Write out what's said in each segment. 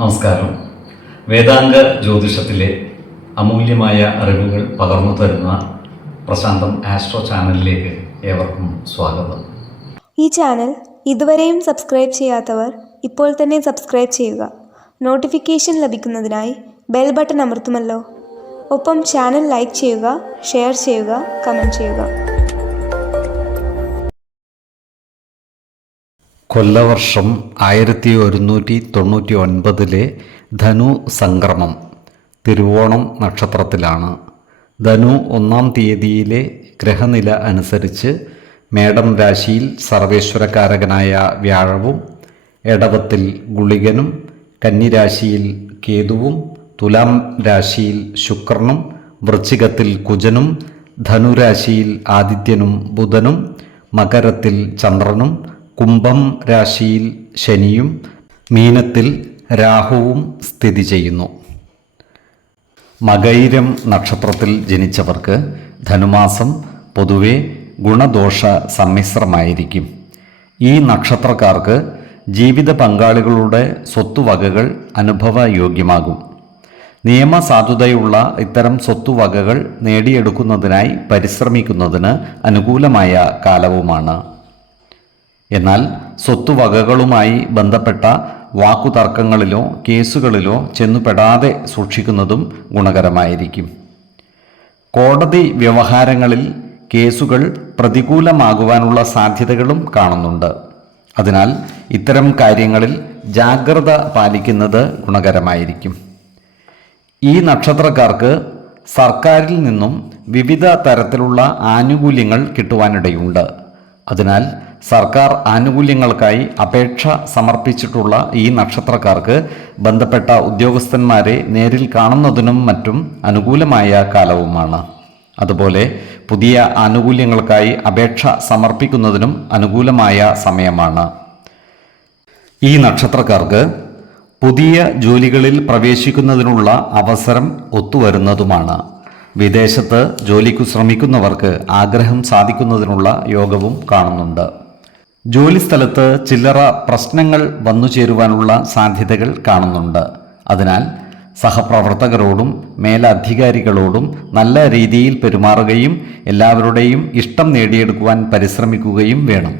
നമസ്കാരം. വേദാംഗ ജ്യോതിഷത്തിലെ അമൂല്യമായ അറിവുകൾ പകർന്നു തരുന്ന പ്രശാന്തം ആസ്ട്രോ ചാനലിലേക്ക് ഏവർക്കും സ്വാഗതം. ഈ ചാനൽ ഇതുവരെയും സബ്സ്ക്രൈബ് ചെയ്യാത്തവർ ഇപ്പോൾ തന്നെ സബ്സ്ക്രൈബ് ചെയ്യുക. നോട്ടിഫിക്കേഷൻ ലഭിക്കുന്നതിനായി ബെൽ ബട്ടൺ അമർത്തുമല്ലോ. ഒപ്പം ചാനൽ ലൈക്ക് ചെയ്യുക, ഷെയർ ചെയ്യുക, കമൻറ്റ് ചെയ്യുക. കൊല്ലവർഷം 1199 ധനു സംക്രമം തിരുവോണം നക്ഷത്രത്തിലാണ്. ധനു 1-ാം തീയതിയിലെ ഗ്രഹനില അനുസരിച്ച് മേടം രാശിയിൽ സർവേശ്വരകാരകനായ വ്യാഴവും, എടവത്തിൽ ഗുളികനും, കന്നിരാശിയിൽ കേതുവും, തുലാം രാശിയിൽ ശുക്രനും, വൃശ്ചികത്തിൽ കുജനും, ധനുരാശിയിൽ ആദിത്യനും ബുധനും, മകരത്തിൽ ചന്ദ്രനും, കുംഭം രാശിയിൽ ശനിയും, മീനത്തിൽ രാഹുവും സ്ഥിതി ചെയ്യുന്നു. മകയിരം നക്ഷത്രത്തിൽ ജനിച്ചവർക്ക് ധനുമാസം പൊതുവെ ഗുണദോഷ സമ്മിശ്രമായിരിക്കും. ഈ നക്ഷത്രക്കാർക്ക് ജീവിത പങ്കാളികളുടെ സ്വത്തുവകകൾ അനുഭവയോഗ്യമാകും. നിയമസാധുതയുള്ള ഇത്തരം സ്വത്തുവകകൾ നേടിയെടുക്കുന്നതിനായി പരിശ്രമിക്കുന്നതിന് അനുകൂലമായ കാലവുമാണ്. എന്നാൽ സ്വത്തുവകകളുമായി ബന്ധപ്പെട്ട വാക്കുതർക്കങ്ങളിലോ കേസുകളിലോ ചെന്നുപെടാതെ സൂക്ഷിക്കുന്നതും ഗുണകരമായിരിക്കും. കോടതി വ്യവഹാരങ്ങളിൽ കേസുകൾ പ്രതികൂലമാകുവാനുള്ള സാധ്യതകളും കാണുന്നുണ്ട്. അതിനാൽ ഇത്തരം കാര്യങ്ങളിൽ ജാഗ്രത പാലിക്കുന്നത് ഗുണകരമായിരിക്കും. ഈ നക്ഷത്രക്കാർക്ക് സർക്കാരിൽ നിന്നും വിവിധ തരത്തിലുള്ള ആനുകൂല്യങ്ങൾ കിട്ടുവാനിടയുണ്ട്. അതിനാൽ സർക്കാർ ആനുകൂല്യങ്ങൾക്കായി അപേക്ഷ സമർപ്പിച്ചിട്ടുള്ള ഈ നക്ഷത്രക്കാർക്ക് ബന്ധപ്പെട്ട ഉദ്യോഗസ്ഥന്മാരെ നേരിൽ കാണുന്നതിനും മറ്റും അനുകൂലമായ കാലവുമാണ്. അതുപോലെ പുതിയ ആനുകൂല്യങ്ങൾക്കായി അപേക്ഷ സമർപ്പിക്കുന്നതിനും അനുകൂലമായ സമയമാണ്. ഈ നക്ഷത്രക്കാർക്ക് പുതിയ ജോലികളിൽ പ്രവേശിക്കുന്നതിനുള്ള അവസരം ഒത്തുവരുന്നതുമാണ്. വിദേശത്ത് ജോലിക്കു ശ്രമിക്കുന്നവർക്ക് ആഗ്രഹം സാധിക്കുന്നതിനുള്ള യോഗവും കാണുന്നുണ്ട്. ജോലിസ്ഥലത്ത് ചില്ലറ പ്രശ്നങ്ങൾ വന്നു ചേരുവാനുള്ള സാധ്യതകൾ കാണുന്നുണ്ട്. അതിനാൽ സഹപ്രവർത്തകരോടും മേലധികാരികളോടും നല്ല രീതിയിൽ പെരുമാറുകയും എല്ലാവരുടെയും ഇഷ്ടം നേടിയെടുക്കുവാൻ പരിശ്രമിക്കുകയും വേണം.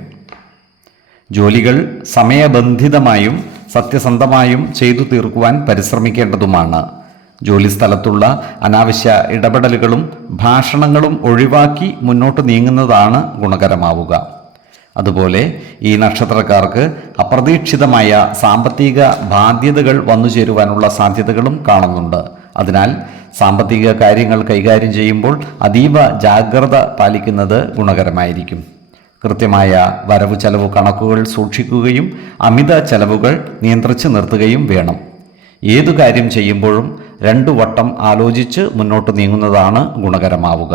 ജോലികൾ സമയബന്ധിതമായും സത്യസന്ധമായും ചെയ്തു തീർക്കുവാൻ പരിശ്രമിക്കേണ്ടതുമാണ്. ജോലിസ്ഥലത്തുള്ള അനാവശ്യ ഇടപെടലുകളും ഭാഷണങ്ങളും ഒഴിവാക്കി മുന്നോട്ട് നീങ്ങുന്നതാണ് ഗുണകരമാവുക. അതുപോലെ ഈ നക്ഷത്രക്കാർക്ക് അപ്രതീക്ഷിതമായ സാമ്പത്തിക ബാധ്യതകൾ വന്നു ചേരുവാനുള്ള സാധ്യതകളും കാണുന്നുണ്ട്. അതിനാൽ സാമ്പത്തിക കാര്യങ്ങൾ കൈകാര്യം ചെയ്യുമ്പോൾ അതീവ ജാഗ്രത പാലിക്കുന്നത് ഗുണകരമായിരിക്കും. കൃത്യമായ വരവ് ചെലവ് കണക്കുകൾ സൂക്ഷിക്കുകയും അമിത ചെലവുകൾ നിയന്ത്രിച്ച് നിർത്തുകയും വേണം. ഏതു കാര്യം ചെയ്യുമ്പോഴും 2 വട്ടം ആലോചിച്ച് മുന്നോട്ട് നീങ്ങുന്നതാണ് ഗുണകരമാവുക.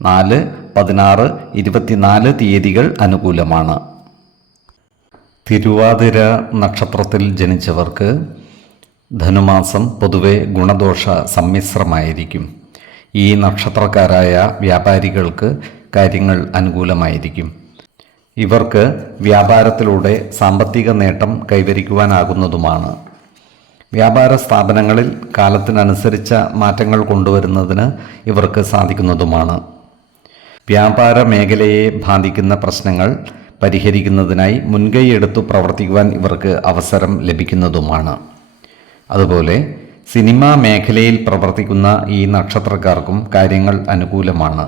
4, 16, 24 തീയതികൾ അനുകൂലമാണ്. തിരുവാതിര നക്ഷത്രത്തിൽ ജനിച്ചവർക്ക് ധനുമാസം പൊതുവെ ഗുണദോഷ സമ്മിശ്രമായിരിക്കും. ഈ നക്ഷത്രക്കാരായ വ്യാപാരികൾക്ക് കാര്യങ്ങൾ അനുകൂലമായിരിക്കും. ഇവർക്ക് വ്യാപാരത്തിലൂടെ സാമ്പത്തിക നേട്ടം കൈവരിക്കുവാനാകുന്നതുമാണ്. വ്യാപാര സ്ഥാപനങ്ങളിൽ കാലത്തിനനുസരിച്ച മാറ്റങ്ങൾ കൊണ്ടുവരുന്നതിന് ഇവർക്ക് സാധിക്കുന്നതുമാണ്. വ്യാപാര മേഖലയെ ബാധിക്കുന്ന പ്രശ്നങ്ങൾ പരിഹരിക്കുന്നതിനായി മുൻകൈയെടുത്തു പ്രവർത്തിക്കുവാൻ ഇവർക്ക് അവസരം ലഭിക്കുന്നതുമാണ്. അതുപോലെ സിനിമാ മേഖലയിൽ പ്രവർത്തിക്കുന്ന ഈ നക്ഷത്രക്കാർക്കും കാര്യങ്ങൾ അനുകൂലമാണ്.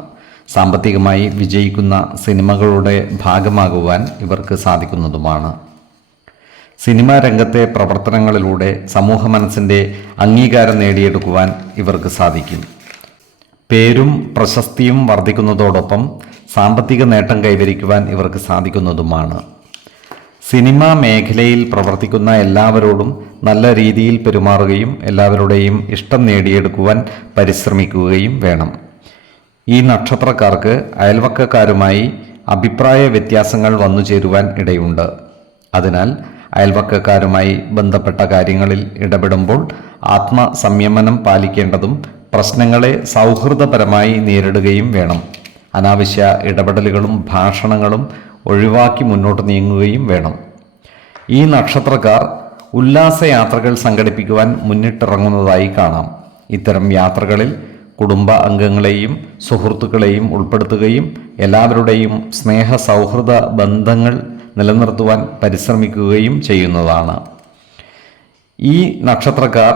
സാമ്പത്തികമായി വിജയിക്കുന്ന സിനിമകളുടെ ഭാഗമാകുവാൻ ഇവർക്ക് സാധിക്കുന്നതുമാണ്. സിനിമാ രംഗത്തെ പ്രവർത്തനങ്ങളിലൂടെ സമൂഹ മനസ്സിൻ്റെ അംഗീകാരം നേടിയെടുക്കുവാൻ ഇവർക്ക് സാധിക്കും. പേരും പ്രശസ്തിയും വർദ്ധിക്കുന്നതോടൊപ്പം സാമ്പത്തിക നേട്ടം കൈവരിക്കുവാൻ ഇവർക്ക് സാധിക്കുന്നതുമാണ്. സിനിമാ മേഖലയിൽ പ്രവർത്തിക്കുന്ന എല്ലാവരോടും നല്ല രീതിയിൽ പെരുമാറുകയും എല്ലാവരുടെയും ഇഷ്ടം നേടിയെടുക്കുവാൻ പരിശ്രമിക്കുകയും വേണം. ഈ നക്ഷത്രക്കാർക്ക് അയൽവക്കക്കാരുമായി അഭിപ്രായ വ്യത്യാസങ്ങൾ വന്നു ചേരുവാൻ ഇടയുണ്ട്. അതിനാൽ അയൽവക്കക്കാരുമായി ബന്ധപ്പെട്ട കാര്യങ്ങളിൽ ഇടപെടുമ്പോൾ ആത്മസംയമനം പാലിക്കേണ്ടതും പ്രശ്നങ്ങളെ സൗഹൃദപരമായി നേരിടുകയും വേണം. അനാവശ്യ ഇടപെടലുകളും ഭാഷണങ്ങളും ഒഴിവാക്കി മുന്നോട്ട് നീങ്ങുകയും വേണം. ഈ നക്ഷത്രക്കാർ ഉല്ലാസയാത്രകൾ സംഘടിപ്പിക്കുവാൻ മുന്നിട്ടിറങ്ങുന്നതായി കാണാം. ഇത്തരം യാത്രകളിൽ കുടുംബ അംഗങ്ങളെയും സുഹൃത്തുക്കളെയും ഉൾപ്പെടുത്തുകയും എല്ലാവരുടെയും സ്നേഹ സൗഹൃദ ബന്ധങ്ങൾ നിലനിർത്തുവാൻ പരിശ്രമിക്കുകയും ചെയ്യുന്നതാണ്. ഈ നക്ഷത്രക്കാർ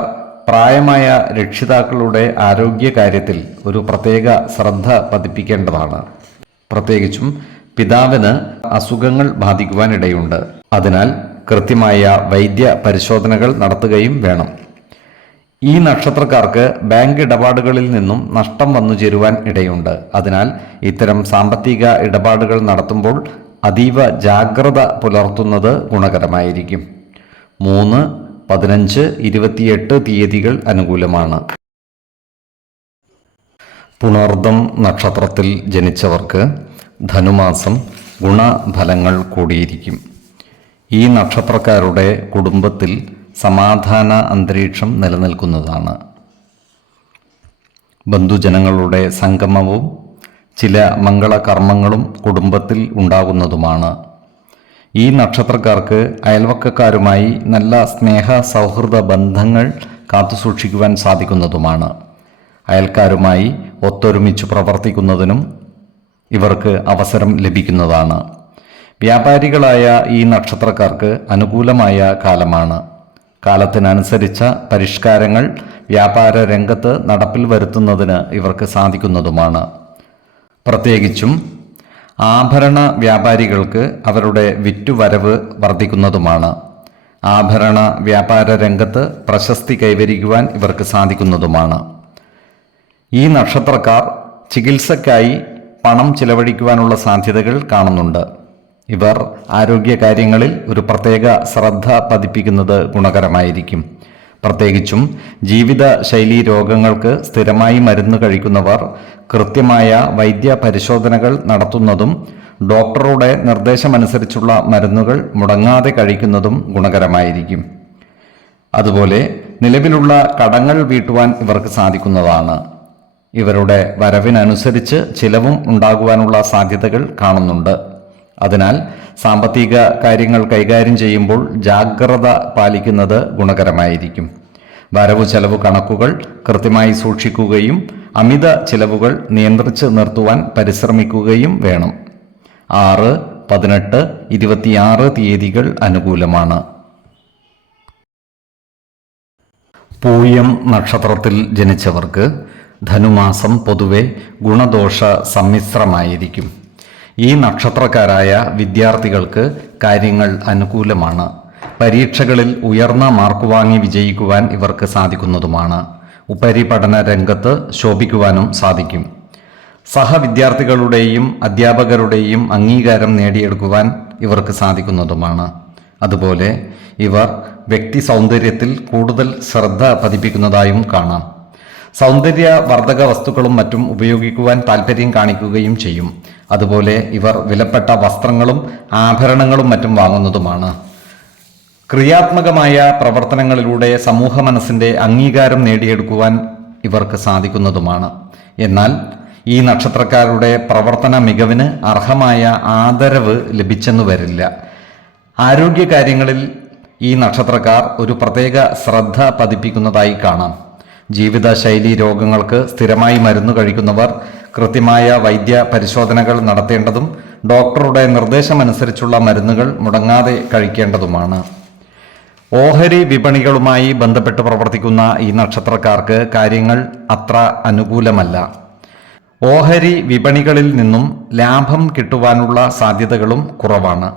പ്രായമായ രക്ഷിതാക്കളുടെ ആരോഗ്യകാര്യത്തിൽ ഒരു പ്രത്യേക ശ്രദ്ധ പതിപ്പിക്കേണ്ടതാണ്. പ്രത്യേകിച്ചും പിതാവിന് അസുഖങ്ങൾ ബാധിക്കുവാനിടയുണ്ട്. അതിനാൽ കൃത്യമായ വൈദ്യ പരിശോധനകൾ നടത്തുകയും വേണം. ഈ നക്ഷത്രക്കാർക്ക് ബാങ്ക് ഇടപാടുകളിൽ നിന്നും നഷ്ടം വന്നു ചേരുവാൻ ഇടയുണ്ട്. അതിനാൽ ഇത്തരം സാമ്പത്തിക ഇടപാടുകൾ നടത്തുമ്പോൾ അതീവ ജാഗ്രത പുലർത്തുന്നത് ഗുണകരമായിരിക്കും. 3, 15, 28 തീയതികൾ അനുകൂലമാണ്. പുണർദം നക്ഷത്രത്തിൽ ജനിച്ചവർക്ക് ധനുമാസം ഗുണഫലങ്ങൾ കൂടിയിരിക്കും. ഈ നക്ഷത്രക്കാരുടെ കുടുംബത്തിൽ സമാധാന അന്തരീക്ഷം നിലനിൽക്കുന്നതാണ്. ബന്ധുജനങ്ങളുടെ സംഗമവും ചില മംഗളകർമ്മങ്ങളും കുടുംബത്തിൽ ഉണ്ടാകുന്നതുമാണ്. ഈ നക്ഷത്രക്കാർക്ക് അയൽവക്കക്കാരുമായി നല്ല സ്നേഹ സൗഹൃദ ബന്ധങ്ങൾ കാത്തുസൂക്ഷിക്കുവാൻ സാധിക്കുന്നതുമാണ്. അയൽക്കാരുമായി ഒത്തൊരുമിച്ച് പ്രവർത്തിക്കുന്നതിനും ഇവർക്ക് അവസരം ലഭിക്കുന്നതാണ്. വ്യാപാരികളായ ഈ നക്ഷത്രക്കാർക്ക് അനുകൂലമായ കാലമാണ്. കാലത്തിനനുസരിച്ച പരിഷ്കാരങ്ങൾ വ്യാപാര രംഗത്ത് നടപ്പിൽ വരുത്തുന്നതിന് ഇവർക്ക് സാധിക്കുന്നതുമാണ്. പ്രത്യേകിച്ചും ആഭരണ വ്യാപാരികൾക്ക് അവരുടെ വിറ്റുവരവ് വർദ്ധിക്കുന്നതുമാണ്. ആഭരണ വ്യാപാര രംഗത്ത് പ്രശസ്തി കൈവരിക്കുവാൻ ഇവർക്ക് സാധിക്കുന്നതുമാണ്. ഈ നക്ഷത്രക്കാർ ചികിത്സയ്ക്കായി പണം ചിലവഴിക്കുവാനുള്ള സാധ്യതകൾ കാണുന്നുണ്ട്. ഇവർ ആരോഗ്യകാര്യങ്ങളിൽ ഒരു പ്രത്യേക ശ്രദ്ധ പതിപ്പിക്കുന്നത് ഗുണകരമായിരിക്കും. പ്രത്യേകിച്ചും ജീവിതശൈലീ രോഗങ്ങൾക്ക് സ്ഥിരമായി മരുന്ന് കഴിക്കുന്നവർ കൃത്യമായ വൈദ്യ പരിശോധനകൾ നടത്തുന്നതും ഡോക്ടറുടെ നിർദ്ദേശമനുസരിച്ചുള്ള മരുന്നുകൾ മുടങ്ങാതെ കഴിക്കുന്നതും ഗുണകരമായിരിക്കും. അതുപോലെ നിലവിലുള്ള കടങ്ങൾ വീട്ടുവാൻ ഇവർക്ക് സാധിക്കുന്നതാണ്. ഇവരുടെ വരവിനനുസരിച്ച് ചിലവും ഉണ്ടാകുവാനുള്ള സാധ്യതകൾ കാണുന്നുണ്ട്. അതിനാൽ സാമ്പത്തിക കാര്യങ്ങൾ കൈകാര്യം ചെയ്യുമ്പോൾ ജാഗ്രത പാലിക്കുന്നത് ഗുണകരമായിരിക്കും. വരവു ചെലവ് കണക്കുകൾ കൃത്യമായി സൂക്ഷിക്കുകയും അമിത ചിലവുകൾ നിയന്ത്രിച്ച് നിർത്തുവാൻ പരിശ്രമിക്കുകയും വേണം. 6, 18, 26 തീയതികൾ അനുകൂലമാണ്. പൂയം നക്ഷത്രത്തിൽ ജനിച്ചവർക്ക് ധനുമാസം പൊതുവെ ഗുണദോഷ സമ്മിശ്രമായിരിക്കും. ഈ നക്ഷത്രക്കാരായ വിദ്യാർത്ഥികൾക്ക് കാര്യങ്ങൾ അനുകൂലമാണ്. പരീക്ഷകളിൽ ഉയർന്ന മാർക്ക് വാങ്ങി വിജയിക്കുവാൻ ഇവർക്ക് സാധിക്കുന്നതുമാണ്. ഉപരിപഠന രംഗത്ത് ശോഭിക്കുവാനും സാധിക്കും. സഹവിദ്യാർത്ഥികളുടെയും അധ്യാപകരുടെയും അംഗീകാരം നേടിയെടുക്കുവാൻ ഇവർക്ക് സാധിക്കുന്നതുമാണ്. അതുപോലെ ഇവർ വ്യക്തി സൗന്ദര്യത്തിൽ കൂടുതൽ ശ്രദ്ധ പതിപ്പിക്കുന്നതായും കാണാം. സൗന്ദര്യവർദ്ധക വസ്തുക്കളും മറ്റും ഉപയോഗിക്കുവാൻ താല്പര്യം കാണിക്കുകയും ചെയ്യും. അതുപോലെ ഇവർ വിലപ്പെട്ട വസ്ത്രങ്ങളും ആഭരണങ്ങളും മറ്റും വാങ്ങുന്നതുമാണ്. ക്രിയാത്മകമായ പ്രവർത്തനങ്ങളിലൂടെ സമൂഹ മനസ്സിൻ്റെ അംഗീകാരം നേടിയെടുക്കുവാൻ ഇവർക്ക് സാധിക്കുന്നതുമാണ്. എന്നാൽ ഈ നക്ഷത്രക്കാരുടെ പ്രവർത്തന മികവിന് അർഹമായ ആദരവ് ലഭിച്ചെന്നു വരില്ല. ആരോഗ്യകാര്യങ്ങളിൽ ഈ നക്ഷത്രക്കാർ ഒരു പ്രത്യേക ശ്രദ്ധ പതിപ്പിക്കുന്നതായി കാണാം. ജീവിതശൈലീ രോഗങ്ങൾക്ക് സ്ഥിരമായി മരുന്ന് കഴിക്കുന്നവർ കൃത്യമായ വൈദ്യ പരിശോധനകൾ നടത്തേണ്ടതും ഡോക്ടറുടെ നിർദ്ദേശമനുസരിച്ചുള്ള മരുന്നുകൾ മുടങ്ങാതെ കഴിക്കേണ്ടതുമാണ്. ഓഹരി വിപണികളുമായി ബന്ധപ്പെട്ട് പ്രവർത്തിക്കുന്ന ഈ നക്ഷത്രക്കാർക്ക് കാര്യങ്ങൾ അത്ര അനുകൂലമല്ല. ഓഹരി വിപണികളിൽ നിന്നും ലാഭം കിട്ടുവാനുള്ള സാധ്യതകളും കുറവാണ്.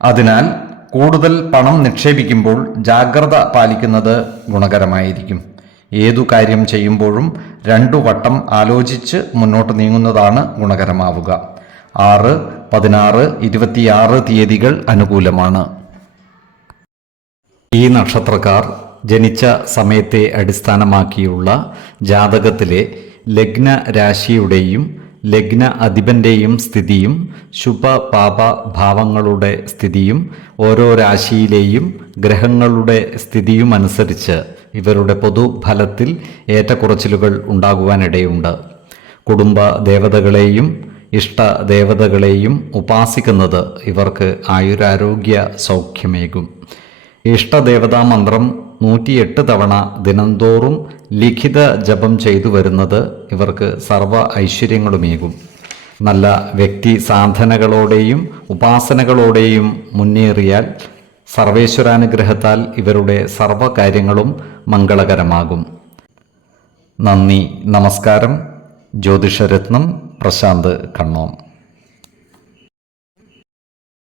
അതിനാൽ കൂടുതൽ പണം നിക്ഷേപിക്കുമ്പോൾ ജാഗ്രത പാലിക്കുന്നത് ഗുണകരമായിരിക്കും. ഏതു കാര്യം ചെയ്യുമ്പോഴും 2 വട്ടം ആലോചിച്ച് മുന്നോട്ട് നീങ്ങുന്നതാണ് ഗുണകരമാവുക. 6, 16, 26 തീയതികൾ അനുകൂലമാണ്. ഈ നക്ഷത്രക്കാർ ജനിച്ച സമയത്തെ അടിസ്ഥാനമാക്കിയുള്ള ജാതകത്തിലെ ലഗ്ന രാശിയുടെയും ലഗ്ന അധിപന്റെയും സ്ഥിതിയും ശുഭപാപ ഭാവങ്ങളുടെ സ്ഥിതിയും ഓരോ രാശിയിലെയും ഗ്രഹങ്ങളുടെ സ്ഥിതിയും അനുസരിച്ച് ഇവരുടെ പൊതുഫലത്തിൽ ഏറ്റക്കുറച്ചിലുകൾ ഉണ്ടാകുവാനിടയുണ്ട്. കുടുംബ ദേവതകളെയും ഇഷ്ടദേവതകളെയും ഉപാസിക്കുന്നത് ഇവർക്ക് ആയുരാരോഗ്യ സൗഖ്യമേകും. ഇഷ്ടദേവതാ മന്ത്രം 108 തവണ ദിനംതോറും ലിഖിത ജപം ചെയ്തു വരുന്നത് ഇവർക്ക് സർവ്വ ഐശ്വര്യങ്ങളുമേകും. നല്ല വ്യക്തി സാധനകളോടെയും ഉപാസനകളോടെയും മുന്നേറിയാൽ സർവേശ്വരാനുഗ്രഹത്താൽ ഇവരുടെ സർവ്വകാര്യങ്ങളും മംഗളകരമാകും. നന്ദി, നമസ്കാരം. ജ്യോതിഷരത്നം പ്രശാന്ത് കണ്ണോം.